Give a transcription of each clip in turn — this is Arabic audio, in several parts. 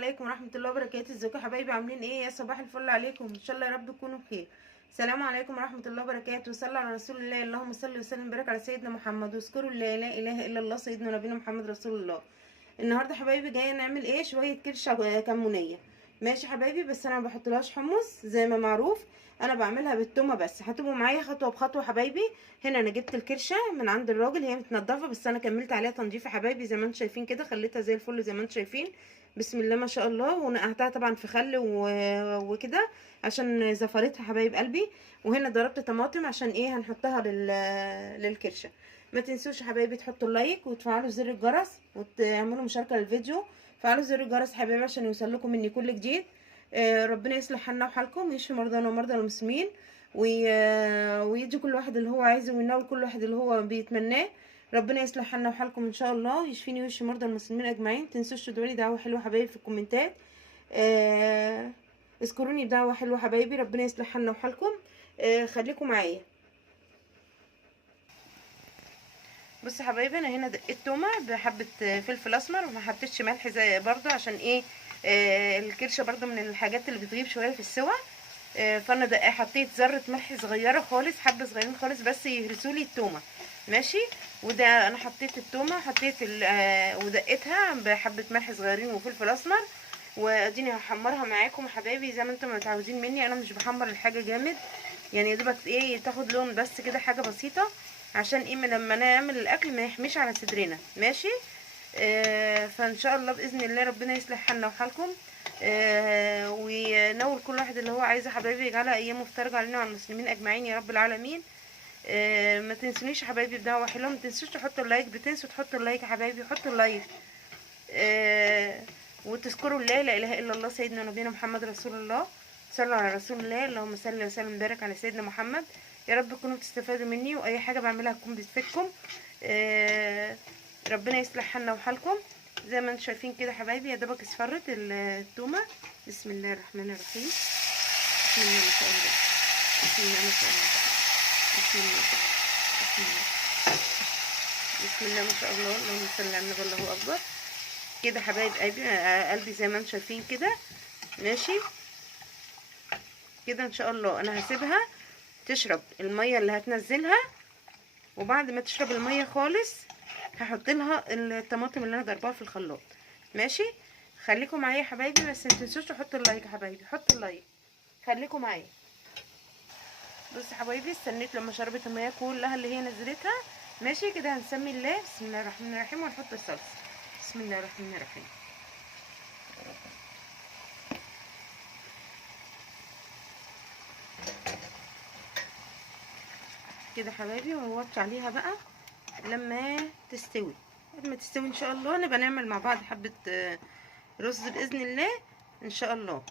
عليكم ورحمه الله وبركاته. ازيكم يا حبايبي؟ عاملين ايه؟ يا صباح الفل عليكم، ان شاء الله يا رب تكونوا بخير. السلام عليكم ورحمه الله وبركاته. صلى على رسول الله، اللهم صل وسلم وبارك على سيدنا محمد، واذكروا لا اله الا الله سيدنا نبينا محمد رسول الله. النهارده حبايبي جايه نعمل ايه؟ شويه كرشه كمونيه. ماشي حبايبي، بس انا ما بحطلهاش حمص زي ما معروف، انا بعملها بالتومه بس. هتبقوا معايا خطوه بخطوه حبايبي. هنا انا جبت الكرشه من عند الراجل، هي متنضفه بس انا كملت عليها تنظيف يا حبايبي زي ما انتم شايفين كده، خليتها زي الفل زي ما انتم شايفين. بسم الله ما شاء الله. ونقعتها طبعا في خل وكده عشان زفرتها حبايب قلبي. وهنا ضربت طماطم عشان ايه؟ هنحطها للكرشه. ما تنسوش يا حبايبي تحطوا اللايك وتفعلوا زر الجرس وتعملوا مشاركه للفيديو. فعلوا زر الجرس حبايبي عشان يوصلكم مني كل جديد. ربنا يصلح حالنا وحالكم ويشفي مرضانا ومرضى المسلمين، ويدي كل واحد اللي هو عايزه وينال كل واحد اللي هو بيتمناه. ربنا يصلح حالنا وحالكم ان شاء الله، يشفيني ويشفي مرضى المسلمين اجمعين. متنسوش تدعوا لي دعوه حلوه حبايبي في الكومنتات. اذكروني بدعوه حلوه حبايبي. ربنا يصلح حالنا وحالكم. خليكم معايا. بصوا يا حبايبي، انا هنا دقيت تومه بحبه فلفل اسمر، وما حطيتش ملح زي برضو عشان ايه؟ الكرشه برضو من الحاجات اللي بتغيب شويه في السوا. فانا حطيت ذره ملح صغيره خالص، حبه صغيرين خالص بس يهرسوا لي التومه. ماشي. وده انا حطيت التومه، حطيت ودقيتها بحبه ملح صغيرين وفلفل اسمر. واديني هحمرها معاكم يا حبايبي زي ما انتم متعودين مني. انا مش بحمر الحاجه جامد، يعني يا دوبك ايه تاخد لون بس كده، حاجه بسيطه عشان ايه لما نعمل الاكل ما يحميش على صدرنا. ماشي. فان شاء الله باذن الله ربنا يصلح حالنا وحالكم. وينول كل واحد اللي هو عايزه حبايبي، يجعلها ايام مفترجه علينا وعلى المسلمين اجمعين يا رب العالمين. ما تنسونيش يا حبايبي بدعوه حلوه، ما تنسوش تحطوا اللايك، بتنسوا تحطوا اللايك يا حبايبي، حطوا اللايك. وتذكروا لا اله الا الله سيدنا نبينا محمد رسول الله. صلوا على رسول الله، اللهم صل وسلم وبارك على سيدنا محمد. يا رب تكونوا بتستفادوا مني، واي حاجه بعملها تكون بتفيدكم. ربنا يصلح حالنا وحالكم. زي ما انتم شايفين كده حبايبي، يا دوبك اصفرت التومه. بسم الله الرحمن الرحيم. بسم الله ما شاء الله. بسم الله ما شاء الله. بسم الله. بسم الله. بسم الله ما شاء الله. اللهم صل على النبي، الله اكبر. كده حبايب قلبي زي ما انتم شايفين كده. ماشي كده ان شاء الله. انا هسيبها تشرب الميه اللي هتنزلها، وبعد ما تشرب الميه خالص هحط لها الطماطم اللي انا ضربها في الخلاط. ماشي. خليكم معايا يا حبايبي، بس ما تنسوش تحطوا اللايك يا حبايبي، حطوا اللايك. خليكم معايا. بصوا يا حبايبي، استنيت لما شربت الميه كلها اللي هي نزلتها. ماشي كده. هنسمي الله، بسم الله الرحمن الرحيم، ونحط الصلصه. بسم الله الرحمن الرحيم. كده حبايبي، وهوطي عليها بقى لما تستوي. لما تستوي ان شاء الله نبقى نعمل مع بعض حبه رز باذن الله ان شاء الله.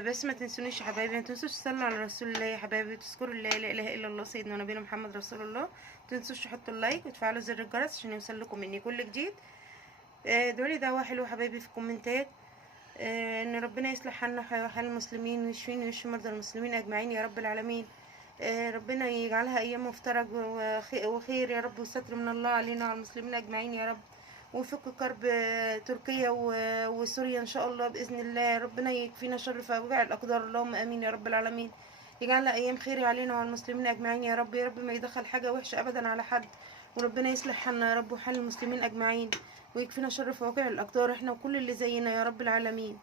بس ما تنسونيش يا حبايبي، ما تنسوش تصلوا على رسول الله يا حبايبي، وتذكروا لا اله الا الله سيدنا ونبينا محمد رسول الله. ما تنسوش تحطوا اللايك وتفعلوا زر الجرس عشان يوصلكم مني كل جديد. دعولي دعوه حلوه حبايبي في الكومنتات. ان ربنا يصلح حالنا وحال المسلمين، ويشفيني ويشفي مرضى المسلمين اجمعين يا رب العالمين. ربنا يجعلها ايام مفترج وخير يا رب، وستر من الله علينا وعلى المسلمين اجمعين يا رب. وفك كرب تركيا وسوريا ان شاء الله باذن الله. ربنا يكفينا شر فوقع الاقدار، اللهم امين يا رب العالمين. يجعلها ايام خير علينا وعلى المسلمين اجمعين يا رب. يا رب ما يدخل حاجه وحشه ابدا على حد، وربنا يصلح حالنا يا رب وحال المسلمين اجمعين، ويكفينا شر فواقع الاقدار احنا وكل اللي زينا يا رب العالمين.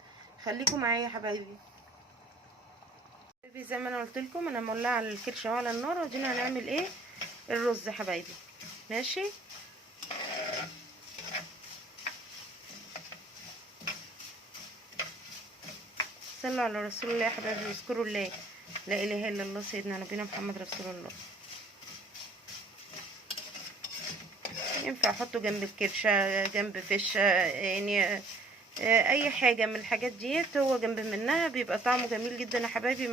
خليكم معايا يا حبايبي. زي ما انا قلت لكم، انا مولعه الكرشه على النار، ودينا هنعمل ايه؟ الرز يا حبايبي. ماشي. صلوا على رسول الله يا حبايبي، واذكروا الله لا اله الا الله سيدنا نبينا محمد رسول الله. ينفع احطه جنب الكرشه، جنب فشه، يعني اي حاجه من الحاجات ديت هو جنب منها بيبقى طعمه جميل جدا يا حبايبي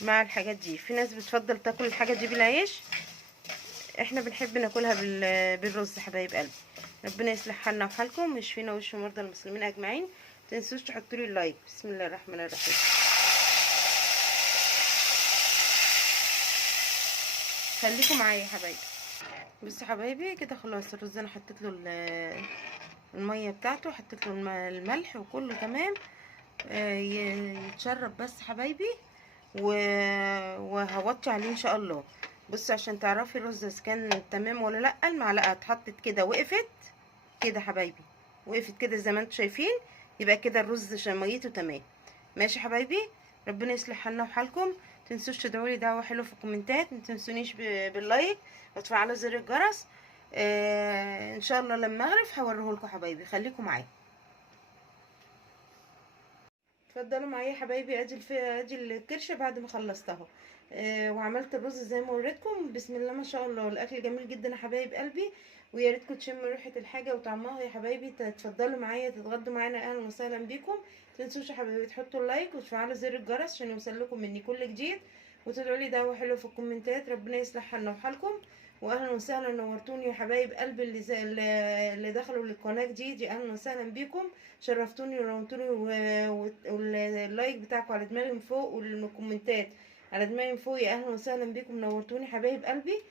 مع الحاجات دي. في ناس بتفضل تاكل الحاجه دي بالعيش، احنا بنحب ناكلها بالرز حبايب قلبي. ربنا يصلح حالنا وحالكم ويشفينا ويشفي مرضى المسلمين اجمعين. متنسوش تحطوا لي اللايك. بسم الله الرحمن الرحيم. خليكم معايا يا حبايبي. بصوا يا حبايبي كده خلاص الرز انا حطيت له الميه بتاعته، حطيت له الملح وكله تمام. يتشرب بس حبايبي، وهوطي عليه ان شاء الله. بصوا عشان تعرفي الرز اذا كان تمام ولا لا، المعلقه اتحطت كده وقفت كده حبايبي، وقفت كده زي ما انتم شايفين، يبقى كده الرز ميته تمام. ماشي حبايبي، ربنا يصلح حالنا وحالكم. متنسوش تدعوا لي دعوه حلوه في الكومنتات، متنسونيش باللايك وتفعلوا زر الجرس. ان شاء الله لما اغرف هوريهولكم حبايبي، خليكم معايا. اتفضلوا معايا يا حبايبي، ادي الكرشه بعد ما خلصتها. وعملت الرز زي ما وريتكم. بسم الله ما شاء الله، الاكل جميل جدا يا حبايب قلبي، ويا ريتكم تشموا ريحه الحاجه وطعمها يا حبايبي. تتفضلوا معايا تتغدوا معانا، اهلا وسهلا بيكم. متنسوش يا حبايبي تحطوا اللايك وتفعلوا زر الجرس عشان يوصلكم مني كل جديد، وتدعوا لي دعوه حلوه في الكومنتات. ربنا يصلح حالنا وحالكم، واهلا وسهلا. نورتوني يا حبايب قلبي اللي دخلوا للقناه جديد، اهلا وسهلا بيكم. شرفتوني ونورتوني، واللايك بتاعكم على دماغي من فوق، والكومنتات على دماغي من فوق. يا اهلا وسهلا بيكم، نورتوني حبايب قلبي.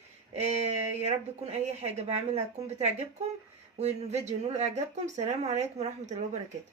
يا رب يكون اي حاجه بعملها تكون بتعجبكم، والفيديو نول اعجابكم. سلام عليكم ورحمه الله وبركاته.